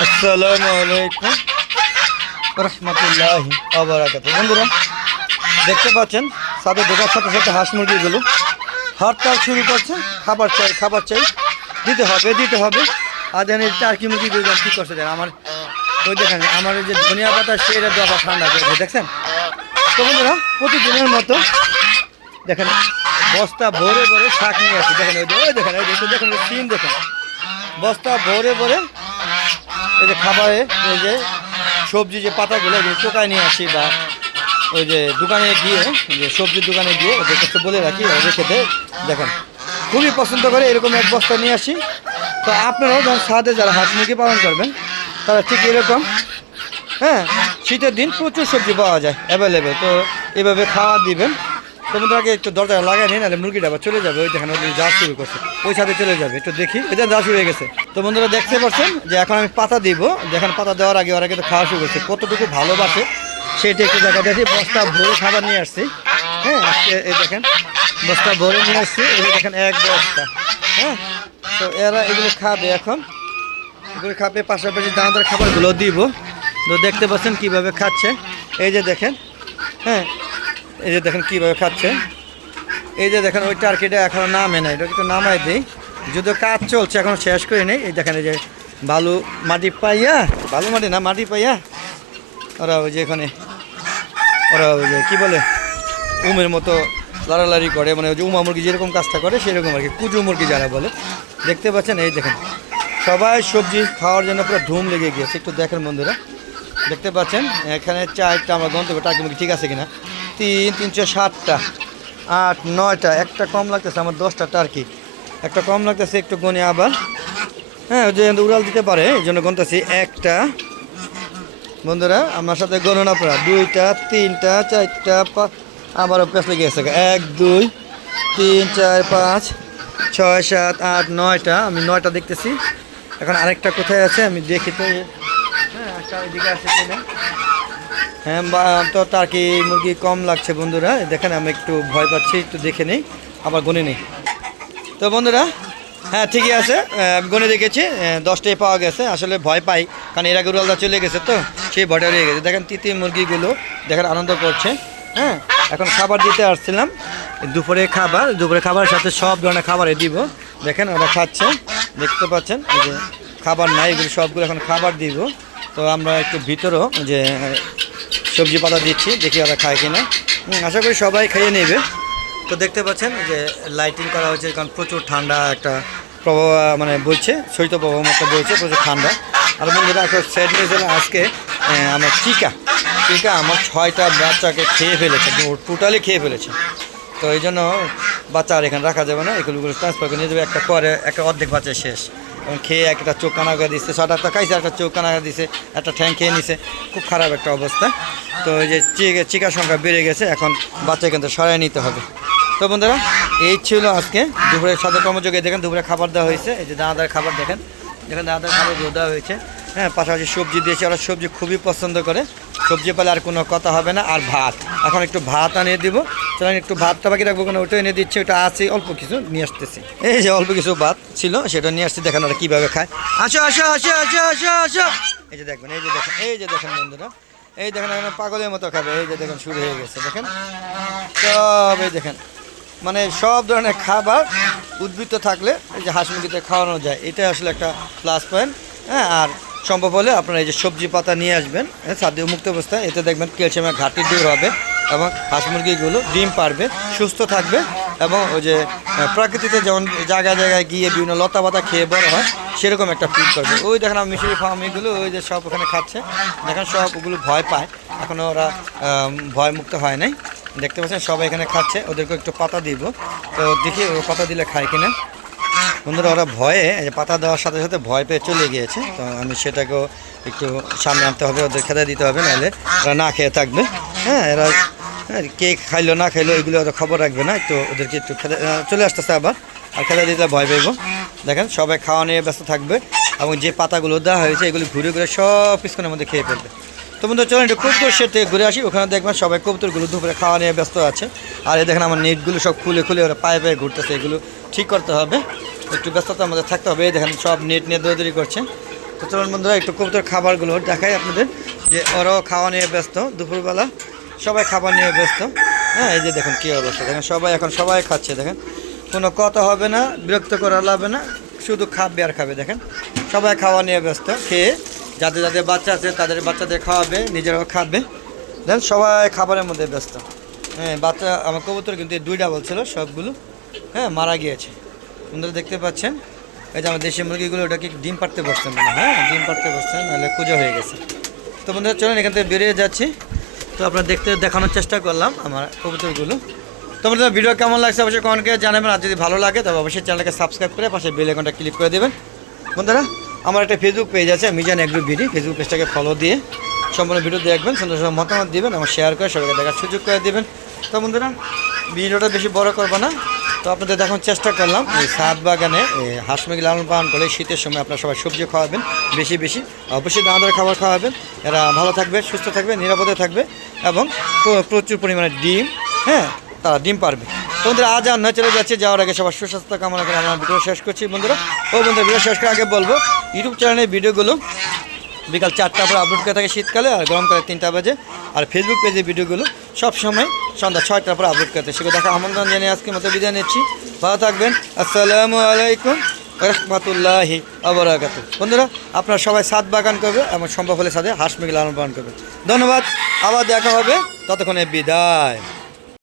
আসসালামু আলাইকুম রহমতুল্লাহ আবরাকাত বন্ধুরা, দেখতে পাচ্ছেন সাথে ঢোকার সাথে সাথে হাঁস মুরগিগুলো হরতাল শুরু করছে, খাবার চাই খাবার চাই। দিতে হবে দিতে হবে। আর এই টার্কি মুরগিগুলো কী করছে দেখেন আমার ওই দেখেন, আমার যে ধনিয়া পাতা, সেটা দেওয়া ঠান্ডা করেছে দেখছেন? তো বন্ধুরা, প্রতিদিনের মতো দেখেন, বস্তা ভরে ভরে শাক নিয়ে আসছে দেখেন ওই দেখেন ওই দেখেন দেখেন দেখেন। বস্তা ভরে ভরে এই যে খাবারে এই যে সবজি যে পাতাগুলো এগুলো টোকায় নিয়ে আসি বা ওই যে দোকানে গিয়ে যে সবজির দোকানে গিয়ে ওদের কাছে বলে রাখি, ওদের খেতে দেখেন। খুবই পছন্দ করে এরকম এক বস্তা নিয়ে আসি। তো আপনারাও যখন সাদে যারা হাঁস মুরগি পালন করবেন, তারা ঠিক এরকম হ্যাঁ শীতের দিন প্রচুর সবজি পাওয়া যায় অ্যাভেলেবেল তো এভাবে খাওয়া দিবেন। তোমাদের আগে একটু দরজা লাগাই নিন নাহলে মুরগিটা চলে যাবে ওই দেখেন যা শুরু করছে, ওই সাথে চলে যাবে। একটু দেখি এটা যা শুরু হয়ে গেছে। তো বন্ধুরা, দেখতে পাচ্ছেন যে এখন আমি পাতা দিব দেখেন পাতা দেওয়ার আগে, ওরা কিন্তু খাওয়া শুরু করছে, কতটুকু ভালোবাসে সেটা একটু দেখা দেখি বস্তা ভরে খাবার নিয়ে আসছি। হ্যাঁ আজকে এই দেখেন, বস্তা ভরে নিয়ে আসছি, এই দেখেন এক বস্তা। হ্যাঁ তো এরা এগুলো খাবে এখন। এগুলো খাবে, পাশাপাশি দানাদার খাবারগুলো দিব। তো দেখতে পাচ্ছেন কীভাবে খাচ্ছে। এই যে দেখেন হ্যাঁ এই যে দেখেন কীভাবে খাচ্ছে। এই যে দেখেন ওই টার্কিটা এখনও নামে নাই, এটা একটু নামাই দিই। যদিও কাজ চলছে, এখনও শেষ করে নেই। এই দেখেন এই যে বালু মাটি পাইয়া, বালু মাটি না, মাটি পাইয়া, ওরা ওই যে এখানে, ওরা ওই যে কী বলে, উমের মতো লড়ালড়ি করে মানে ওই যে উমা মুরগি যেরকম কাজটা করে, সেরকম আর কি কুজু মুরগি যারা বলে। দেখতে পাচ্ছেন, এই দেখেন, সবাই সবজি খাওয়ার জন্য পুরো ধুম লেগে গিয়েছে। একটু দেখেন বন্ধুরা, দেখতে পাচ্ছেন, এখানে চারটা আমরা গন্তব্য টার্কি মুরগি ঠিক আছে কিনা। তিন তিনশো সাতটা, আট, নয়টা, একটা কম লাগতেছে, আমার দশটা টার্কি একটা কম লাগতেছে, একটু গনে আবার। হ্যাঁ যে উড়াল দিতে পারে, এই জন্য গনতেছি একটা। বন্ধুরা, আমার সাথে গণনা পড়া দুইটা, তিনটা, চারটা পাঁচ আবারও পেছ লেগে গেছে। এক, দুই, তিন, চার, পাঁচ, ছয়, সাত, আট, নয়টা। আমি নয়টা দেখতেছি। এখন আরেকটা কোথায় আছে? আমি দেখি তো। হ্যাঁ একটা ওইদিকে আছে কিনা হ্যাঁ তো টার্কি মুরগি কম লাগছে বন্ধুরা? দেখেন আমি একটু ভয় পাচ্ছি একটু দেখে নেই আবার গুনে নেই। তো বন্ধুরা হ্যাঁ ঠিকই আছে গনে দেখেছি আহ, দশটাই পাওয়া গেছে আসলে ভয় পাই কারণ এর আগে উড়ালদা চলে গেছে তো সেই ভয়টা রয়ে গেছে। দেখেন তিতি মুরগিগুলো দেখেন আনন্দ করছে হ্যাঁ এখন খাবার দিতে আসছিলাম দুপুরে খাবার দুপুরে খাবারের সাথে সব ধরনের খাবারে দিব। দেখেন ওরা খাচ্ছে দেখতে পাচ্ছেন যে খাবার নাই এগুলো সবগুলো এখন খাবার দিব। তো আমরা একটু ভিতরেও যে সবজি পাতা দিচ্ছি, দেখি ওরা খায় কিনা। আশা করি সবাই খেয়ে নেবে। তো দেখতে পাচ্ছেন যে লাইটিং করা হয়েছে, কারণ প্রচুর ঠান্ডা একটা প্রভাব মানে বলছে শৈত্য প্রভাব মতো বলছে প্রচুর ঠান্ডা। আর বন্ধুরা, একটা স্যাড নিউজ আজকে আমার টিকা টিকা আমার ছয়টা বাচ্চাকে খেয়ে ফেলেছে টোটালি খেয়ে ফেলেছে। তো এই জন্য বাচ্চা আর এখানে রাখা যাবে না এগুলোগুলো ট্রান্সফার করে নিয়ে যাবে, একটা পরে, একটা অর্ধেক বাচ্চা শেষ। খেয়ে একটা চোখ কানা করে দিচ্ছে ছটা তো খাইছে, একটা চোখ কানা করে দিছে, একটা ঠ্যাং খেয়ে নিছে। খুব খারাপ একটা অবস্থা। তো এই যে চিকা চিকার সংখ্যা বেড়ে গেছে, এখন বাচ্চা কিন্তু সরাই নিতে হবে। তো বন্ধুরা, এই ছিল আজকে দুপুরে সাথে কর্মযোগে। দেখেন দুপুরে খাবার দেওয়া হয়েছে। এই যে দানাদার খাবার দেখেন। দেখেন দানাদার খাবার দেওয়া হয়েছে। হ্যাঁ পাশাপাশি সবজি দিয়েছে ওরা সবজি খুবই পছন্দ করে। সবজি পেলে আর কোনো কথা হবে না, আর ভাত। এখন একটু ভাত আনিয়ে দিব। চলেন, একটু ভাতটা বাকি রাখব, কেন ওটা এনে দিচ্ছে, ওটা আছে, অল্প কিছু নিয়ে আসতেছি। এই যে অল্প কিছু ভাত ছিল, সেটা নিয়ে আসছি, দেখেন ওরা কীভাবে খায়। আসো আসো আসো আসো আসো আসো। এই যে দেখবেন এই যে দেখেন, এই যে দেখেন বন্ধুরা। এই দেখেন, এখন পাগলের মতো খাবে। এই যে দেখেন, শুরু হয়ে গেছে, দেখেন। সব এই দেখেন। মানে সব ধরনের খাবার উদ্বৃত্ত থাকলে এই যে হাঁস মুরগিতে খাওয়ানো যায়। এটা আসলে একটা প্লাস পয়েন্ট হ্যাঁ আর সম্ভব হলে আপনারা এই যে সবজি পাতা নিয়ে আসবেন হ্যাঁ সাদ্য মুক্ত অবস্থায়, এতে দেখবেন ক্যালসিয়ামের ঘাটতি দূর হবে এবং হাঁস মুরগিগুলো ডিম পারবে, সুস্থ থাকবে এবং ওই যে প্রকৃতিতে যেমন জায়গায় জায়গায় গিয়ে বিভিন্ন লতা পাতা খেয়ে বড় হয়, সেরকম একটা ফিল করবে। ওই দেখেন আমি মিশরি ফার্ম এগুলো, ওই যে সব ওখানে খাচ্ছে। দেখেন সব ওগুলো ভয় পায় এখনও ওরা ভয় মুক্ত হয় নাই। দেখতে পাচ্ছেন, সবাই এখানে খাচ্ছে ওদেরকে একটু পাতা দিব। তো দেখি পাতা দিলে খায় কিনা। বন্ধুরা ওরা ভয়ে পাতা দেওয়ার সাথে সাথে ভয় পেয়ে চলে গিয়েছে। তো আমি সেটাকেও একটু সামনে আনতে হবে ওদের খেতে দিতে হবে নাহলে ওরা না খেয়ে থাকবে। হ্যাঁ এরা হ্যাঁ, কে খাইলো না খাইলো এগুলো ওরা খবর রাখবে না একটু ওদেরকে একটু খেতে চলে আসতেছে আবার। আর খেতে দিতে ভয় পেব দেখেন সবাই খাওয়া নিয়ে ব্যস্ত থাকবে এবং যে পাতাগুলো দেওয়া হয়েছে এগুলো ঘুরে ঘুরে সব পিছনের মধ্যে খেয়ে ফেলবে। তো বন্ধু চলেন একটু কবুতর শেড থেকে ঘুরে আসি। ওখানে দেখবেন সবাই কবুতরগুলো দুপুরে খাওয়া নিয়ে ব্যস্ত আছে। আর এই দেখেন আমার নেটগুলো সব খুলে খুলে ওরা পায়ে পায়ে ঘুরতেছে এগুলো ঠিক করতে হবে। একটু ব্যস্ততার মধ্যে থাকতে হবে, দেখেন সব নেট নিয়ে দৌড়দৌড়ি করছে। তো চলুন বন্ধুরা, একটু কবুতর খাবারগুলো দেখাই আপনাদের, যে ওরাও খাওয়া নিয়ে ব্যস্ত, দুপুরবেলা সবাই খাবার নিয়ে ব্যস্ত। হ্যাঁ এই যে দেখুন কী অবস্থা, দেখেন সবাই, এখন সবাই খাচ্ছে, দেখেন। কোনো কথা হবে না, বিরক্ত করা লাগবে না, শুধু খাবে আর খাবে, দেখেন। সবাই খাওয়া নিয়ে ব্যস্ত, খেয়ে যাদের যাদের বাচ্চা আছে, তাদের বাচ্চাদের খাওয়াবে, নিজেরাও খাবে। দেন সবাই খাবারের মধ্যে ব্যস্ত। হ্যাঁ বাচ্চা, আমার কবুতর কিন্তু দুইটা বলছিল, সবগুলো হ্যাঁ মারা গিয়েছে। আপনারা দেখতে পাচ্ছেন। এই যে আমার দেশি মুরগিগুলো ওটাকে ডিম পাড়তে বসছেন মানে হ্যাঁ ডিম পাড়তে বসছেন নাহলে কুজো হয়ে গেছে। তো বন্ধুরা, চলুন এখান থেকে বেরিয়ে যাচ্ছি। তো আপনার দেখতে, দেখানোর চেষ্টা করলাম আমার কবুতরগুলো। তো বন্ধুরা, ভিডিও কেমন লাগছে অবশ্যই কমেন্টকে জানাবেন, আর যদি ভালো লাগে, তবে অবশ্যই চ্যানেলকে সাবস্ক্রাইব করে পাশে বেল আইকনটা ক্লিক করে দেবেন। বন্ধুরা, আমার একটা ফেসবুক পেজ আছে, মিজান এগ্রো বিডি। ফেসবুক পেজটাকে ফলো দিয়ে সম্পূর্ণ ভিডিও দেখবেন, সুন্দর সুন্দর মতামত দিবেন আমার শেয়ার করে সবাইকে দেখার সুযোগ করে দেবেন। তো বন্ধুরা, ভিডিওটা বেশি বড় করব না। তো আপনাদের দেখানোর চেষ্টা করলাম, এই সাত বাগানে হাঁস মুরগি লালন পালন করে শীতের সময় আপনারা সবাই সবজি খাওয়াবেন, বেশি বেশি। অবশ্যই দানাদার খাবার খাওয়াবেন। এরা ভালো থাকবে, সুস্থ থাকবে, নিরাপদে থাকবে এবং প্রচুর পরিমাণে ডিম হ্যাঁ তারা ডিম পারবে। বন্ধুরা আজ আর না চলে যাচ্ছে, যাওয়ার আগে সবার সুস্বাস্থ্য কামনা করে আমরা ভিডিও শেষ করছি। বন্ধুরা, ও বন্ধুরা, ভিডিও শেষ করার আগে বলব ইউটিউব চ্যানেলের ভিডিওগুলো বিকাল চারটা পরে আপলোড করে থাকে শীতকালে আর গরমকালে তিনটা বাজে। আর ফেসবুক পেজে ভিডিওগুলো সব সময় সন্ধ্যা ছয়টার পর আপলোড করতে। সেগুলো দেখা আমন্ত্রণ জানিয়ে আজকে মতো বিদায় নিচ্ছি। ভালো থাকবেন। আসসালামু আলাইকুম রহমতুল্লাহি আবরাকাত বন্ধুরা, আপনারা সবাই সাদ বাগান করবে এবং সম্ভব হলে সাথে হাঁস মুরগি লালন পালন করবে। ধন্যবাদ। আবার দেখা হবে। ততক্ষণে বিদায়।